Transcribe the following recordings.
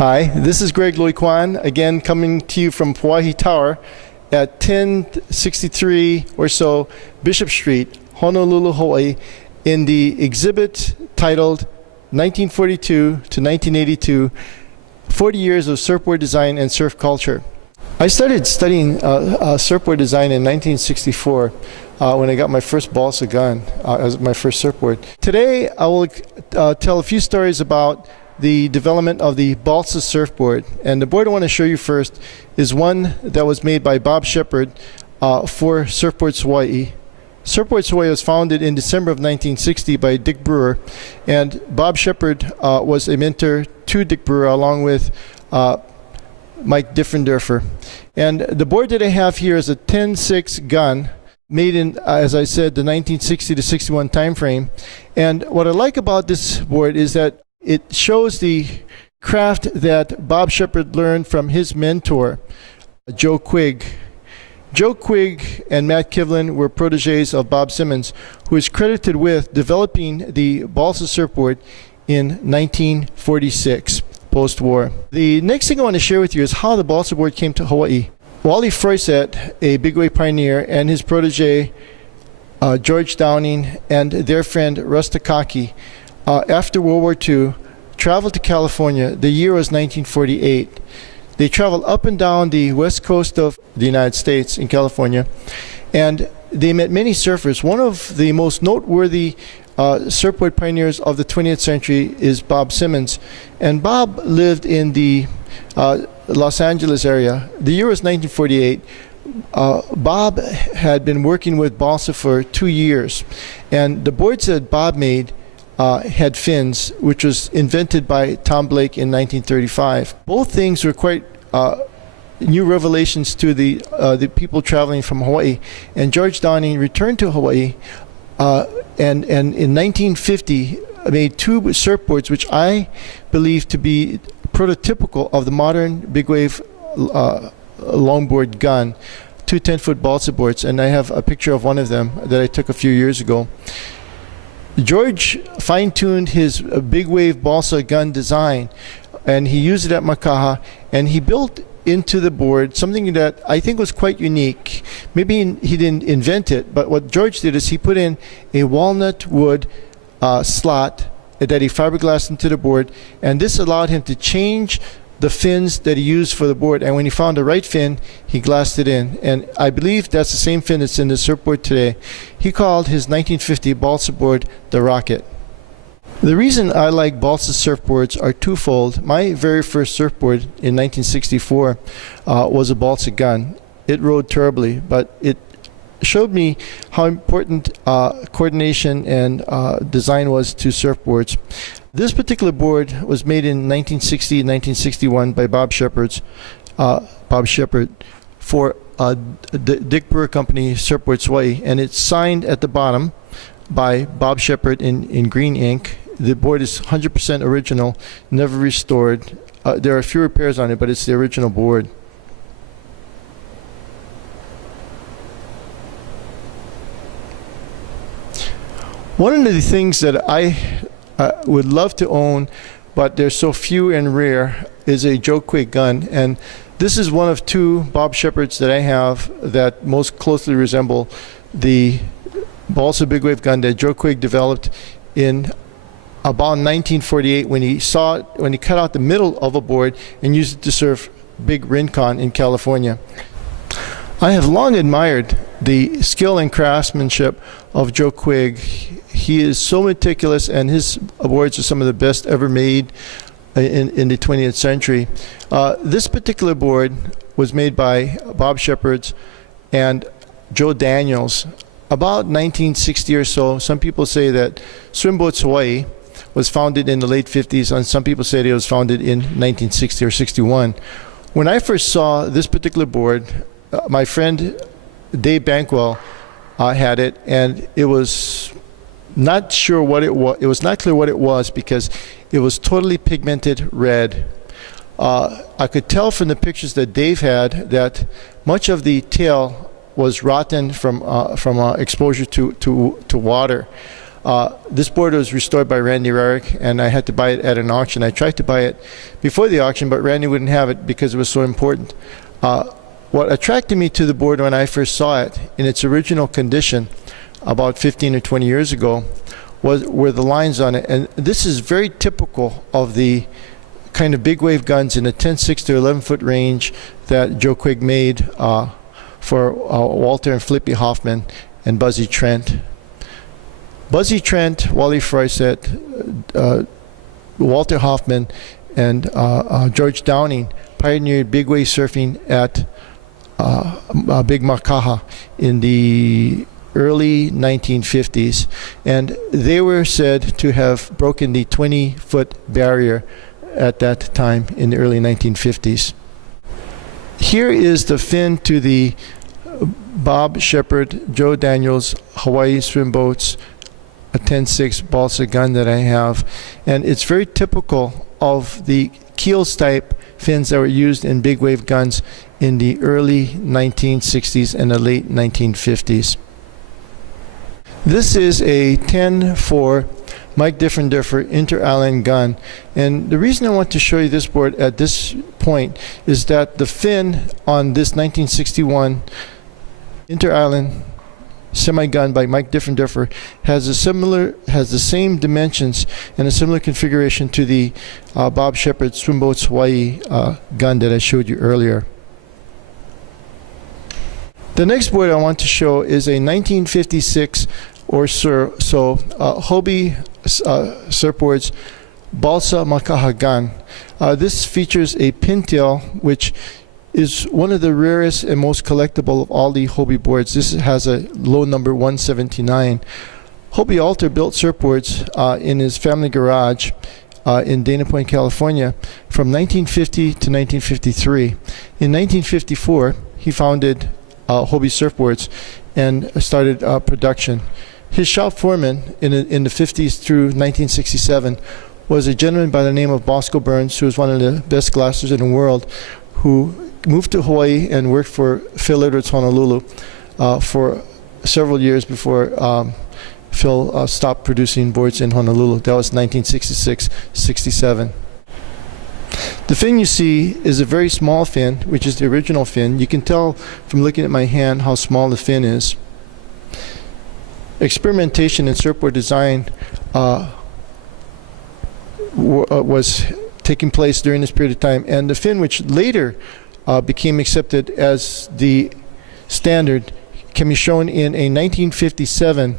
Hi, this is Greg Lui-Kwan, again coming to you from Pauahi Tower at 1063 or so Bishop Street, Honolulu, Hawaii, in the exhibit titled 1942 to 1982, 40 Years of Surfboard Design and Surf Culture. I started studying surfboard design in 1964 when I got my first balsa gun as my first surfboard. Today I will tell a few stories about the development of the Balsa Surfboard. And the board I want to show you first is one that was made by Bob Shepard for Surfboards Hawaii. Surfboards Hawaii was founded in December of 1960 by Dick Brewer, and Bob Shepard was a mentor to Dick Brewer along with Mike Diffenderfer. And the board that I have here is a 10.6 gun made in, as I said, the 1960 to 61 time frame. And what I like about this board is that it shows the craft that Bob Shepard learned from his mentor, Joe Quigg. Joe Quigg and Matt Kivlin were proteges of Bob Simmons, who is credited with developing the Balsa surfboard in 1946, post-war. The next thing I want to share with you is how the Balsa board came to Hawaii. Wally Froisett, a big wave pioneer, and his protege, George Downing, and their friend Russ Takaki, after World War II, traveled to California. The year was 1948. They traveled up and down the west coast of the United States in California, and they met many surfers. One of the most noteworthy surfboard pioneers of the 20th century is Bob Simmons, and Bob lived in the Los Angeles area. The year was 1948. Bob had been working with Balsa for 2 years, and the boards that Bob made had fins, which was invented by Tom Blake in 1935. Both things were quite new revelations to the people traveling from Hawaii. And George Downing returned to Hawaii and in 1950 made two surfboards, which I believe to be prototypical of the modern big wave longboard gun, two 10-foot balsa boards. And I have a picture of one of them that I took a few years ago. George fine-tuned his big wave balsa gun design, and he used it at Makaha, and he built into the board something that I think was quite unique. Maybe he didn't invent it, but what George did is he put in a walnut wood slot that he fiberglassed into the board, and this allowed him to change the fins that he used for the board, and when he found the right fin, he glassed it in. And I believe that's the same fin that's in the surfboard today. He called his 1950 balsa board the Rocket. The reason I like balsa surfboards are twofold. My very first surfboard in 1964 was a balsa gun. It rode terribly, but it showed me how important coordination and design was to surfboards. This particular board was made in 1960 and 1961 by Bob Shepard for the Dick Brewer Company, Surfboards Hawaii, and it's signed at the bottom by Bob Shepard in green ink. The board is 100% original, never restored. There are a few repairs on it, but it's the original board. One of the things that I would love to own, but they're so few and rare, is a Joe Quigg gun. And this is one of two Bob Shepards that I have that most closely resemble the balsa big wave gun that Joe Quigg developed in about 1948 when he cut out the middle of a board and used it to surf big rincon in California. I have long admired the skill and craftsmanship of Joe Quigg. He is so meticulous, and his boards are some of the best ever made in the 20th century. This particular board was made by Bob Shepard and Joe Daniels about 1960 or so. Some people say that Swimboats Hawaii was founded in the late 50s, and some people say it was founded in 1960 or 61. When I first saw this particular board, my friend Dave Bankwell had it, and it was not sure what it was. It was not clear what it was because it was totally pigmented red. I could tell from the pictures that Dave had that much of the tail was rotten from exposure to water. This board was restored by Randy Rarick, and I had to buy it at an auction. I tried to buy it before the auction, but Randy wouldn't have it because it was so important. What attracted me to the board when I first saw it in its original condition about 15 or 20 years ago were the lines on it. And this is very typical of the kind of big wave guns in the 10.6 to 11-foot range that Joe Quigg made for Walter and Flippy Hoffman and Buzzy Trent. Buzzy Trent, Wally Froissart, Walter Hoffman, and George Downing pioneered big wave surfing at Big Makaha in the early 1950s, and they were said to have broken the 20-foot barrier at that time in the early 1950s. Here is the fin to the Bob Shepard, Joe Daniels Hawaii swim boats, a 10.6 balsa gun that I have, and it's very typical of the Keels type fins that were used in big wave guns in the early 1960s and the late 1950s. This is a 10-4 Mike Different Inter-Island gun, and the reason I want to show you this board at this point is that the fin on this 1961 Inter-Island semi-gun by Mike Different has the same dimensions and a similar configuration to the Bob Shepard Swimboats Hawaii gun that I showed you earlier. The next board I want to show is a 1956 or so Hobie Surfboards Balsa Makaha gun. This features a pintail, which is one of the rarest and most collectible of all the Hobie boards. This has a low number 179. Hobie Alter built surfboards in his family garage in Dana Point, California from 1950 to 1953. In 1954, he founded Hobie Surfboards and started production. His shop foreman in the 50s through 1967 was a gentleman by the name of Bosco Burns, who was one of the best glassers in the world, who moved to Hawaii and worked for Phil Edwards Honolulu for several years before Phil stopped producing boards in Honolulu. That was 1966-67. The fin you see is a very small fin, which is the original fin. You can tell from looking at my hand how small the fin is. Experimentation in surfboard design was taking place during this period of time, and the fin, which later became accepted as the standard, can be shown in a 1957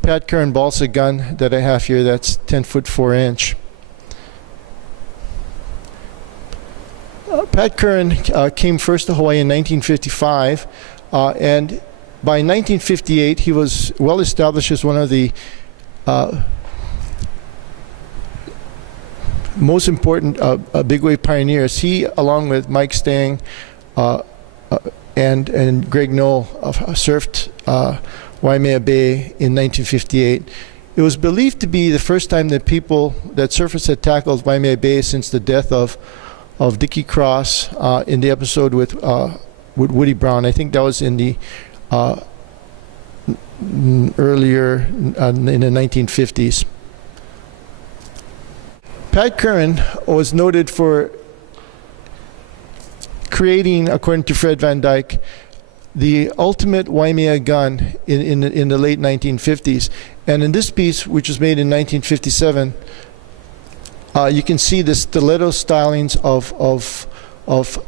Pat Curran balsa gun that I have here. That's 10-foot 4-inch. Pat Curran came first to Hawaii in 1955, and by 1958 he was well established as one of the most important big wave pioneers. He, along with Mike Stang and Greg Lui, surfed Waimea Bay in 1958. It was believed to be the first time that surfers had tackled Waimea Bay since the death of Dickie Cross in the episode with Woody Brown. I think that was in the earlier in the 1950s. Pat Curran was noted for creating, according to Fred Van Dyke, the ultimate Waimea gun in the late 1950s. And in this piece, which was made in 1957, you can see the stiletto stylings of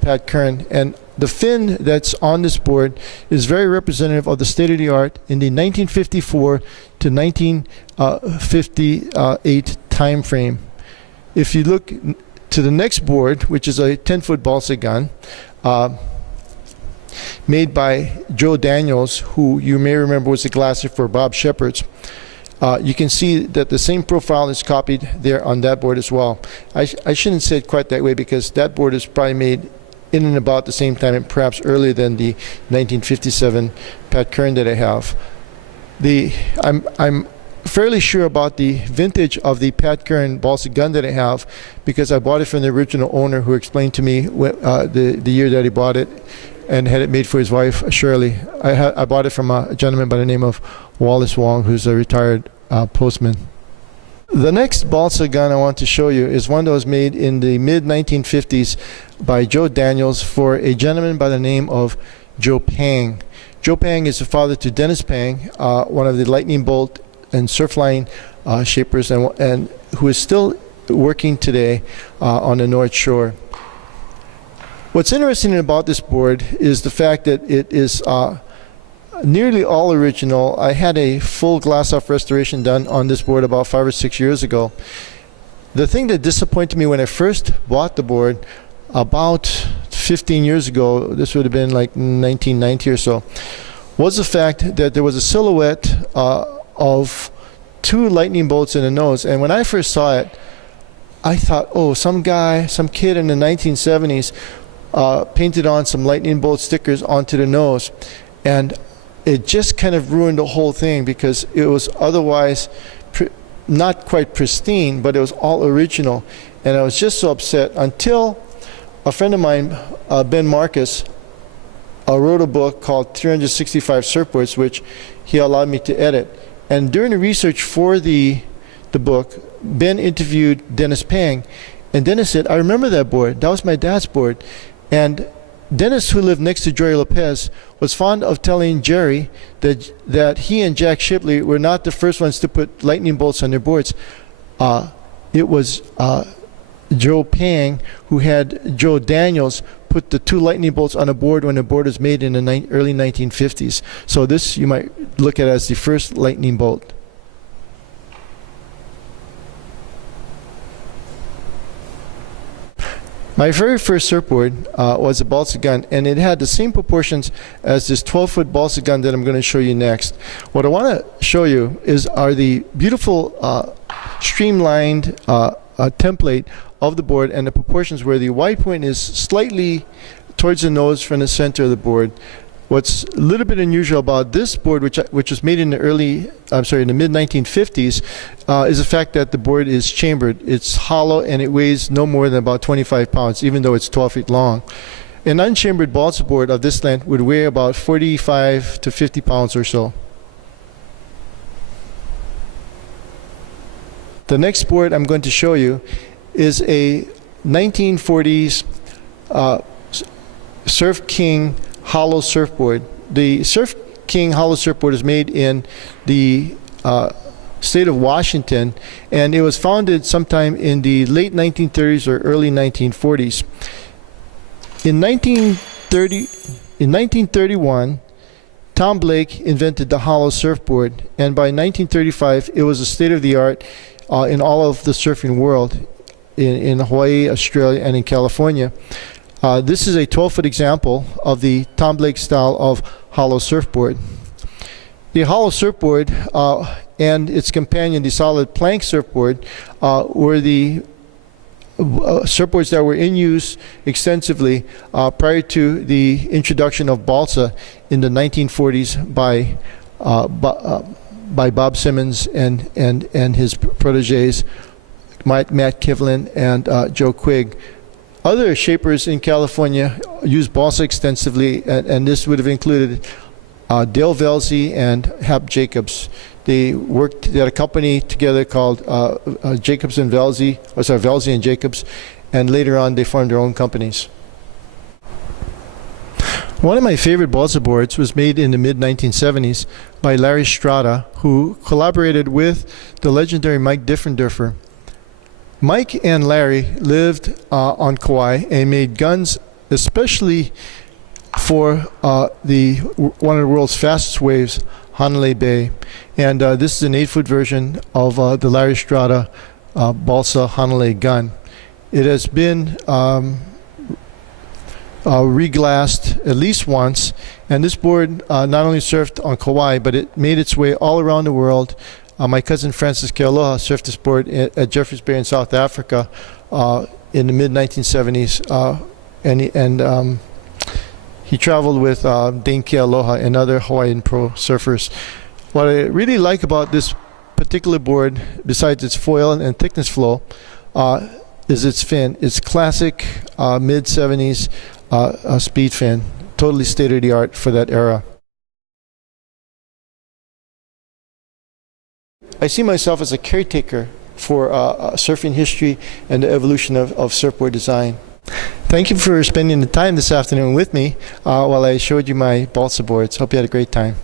Pat Curran. And the fin that's on this board is very representative of the state-of-the-art in the 1954 to 1958 time frame. If you look to the next board, which is a 10-foot balsa gun, made by Joe Daniels, who you may remember was the glasser for Bob Shepard's, you can see that the same profile is copied there on that board as well. I shouldn't say it quite that way, because that board is probably made in and about the same time, and perhaps earlier than the 1957 Pat Curran that I have. I'm fairly sure about the vintage of the Pat Curran balsa gun that I have, because I bought it from the original owner, who explained to me the year that he bought it and had it made for his wife, Shirley. I bought it from a gentleman by the name of Wallace Wong, who's a retired postman. The next balsa gun I want to show you is one that was made in the mid-1950s by Joe Daniels for a gentleman by the name of Joe Pang. Joe Pang is the father to Dennis Pang, one of the lightning bolt and surfline shapers, and who is still working today on the North Shore. What's interesting about this board is the fact that it is nearly all original. I had a full glass-off restoration done on this board about 5 or 6 years ago. The thing that disappointed me when I first bought the board about 15 years ago, this would have been like 1990 or so, was the fact that there was a silhouette of 2 lightning bolts in the nose. And when I first saw it, I thought, oh, some kid in the 1970s painted on some lightning bolt stickers onto the nose. And it just kind of ruined the whole thing, because it was otherwise not quite pristine, but it was all original. And I was just so upset until a friend of mine, Ben Marcus, wrote a book called 365 Surfboards, which he allowed me to edit. And during the research for the book, Ben interviewed Dennis Pang, and Dennis said, I remember that board. That was my dad's board. And Dennis, who lived next to Jerry Lopez, was fond of telling Jerry that he and Jack Shipley were not the first ones to put lightning bolts on their boards. It was Joe Pang who had Joe Daniels put the 2 lightning bolts on a board when the board was made in the early 1950s. So this you might look at as the first lightning bolt. My very first surfboard was a balsa gun, and it had the same proportions as this 12-foot balsa gun that I'm going to show you next. What I want to show you are the beautiful streamlined template of the board, and the proportions where the wide point is slightly towards the nose from the center of the board. What's a little bit unusual about this board, which was made in the mid-1950s, is the fact that the board is chambered. It's hollow, and it weighs no more than about 25 pounds, even though it's 12 feet long. An unchambered balsa board of this length would weigh about 45 to 50 pounds or so. The next board I'm going to show you is a 1940s Surf King hollow surfboard. The Surf King hollow surfboard is made in the state of Washington, and it was founded sometime in the late 1930s or early 1940s. In 1931, Tom Blake invented the hollow surfboard, and by 1935 it was a state-of-the-art in all of the surfing world, in Hawaii, Australia, and in California. This is a 12-foot example of the Tom Blake style of hollow surfboard. The hollow surfboard and its companion, the solid plank surfboard, were the surfboards that were in use extensively prior to the introduction of balsa in the 1940s by Bob Simmons and his proteges, Matt Kivlin and Joe Quigg. Other shapers in California used balsa extensively, and this would have included Dale Velzy and Hap Jacobs. They had a company together called Jacobs and Velzy, Velzy and Jacobs, and later on they formed their own companies. One of my favorite balsa boards was made in the mid-1970s by Larry Strada, who collaborated with the legendary Mike Diffenderfer. Mike and Larry lived on Kauai and made guns especially for one of the world's fastest waves, Hanalei Bay. And this is an 8-foot version of the Larry Strada balsa Hanalei gun. It has been reglassed at least once, and this board not only surfed on Kauai, but it made its way all around the world. My cousin Francis Kealoha surfed this board at Jeffreys Bay in South Africa in the mid-1970s, and he traveled with Dane Kealoha and other Hawaiian pro surfers. What I really like about this particular board, besides its foil and thickness flow, is its fin. It's classic mid-70s speed fin, totally state-of-the-art for that era. I see myself as a caretaker for surfing history and the evolution of surfboard design. Thank you for spending the time this afternoon with me while I showed you my balsa boards. Hope you had a great time.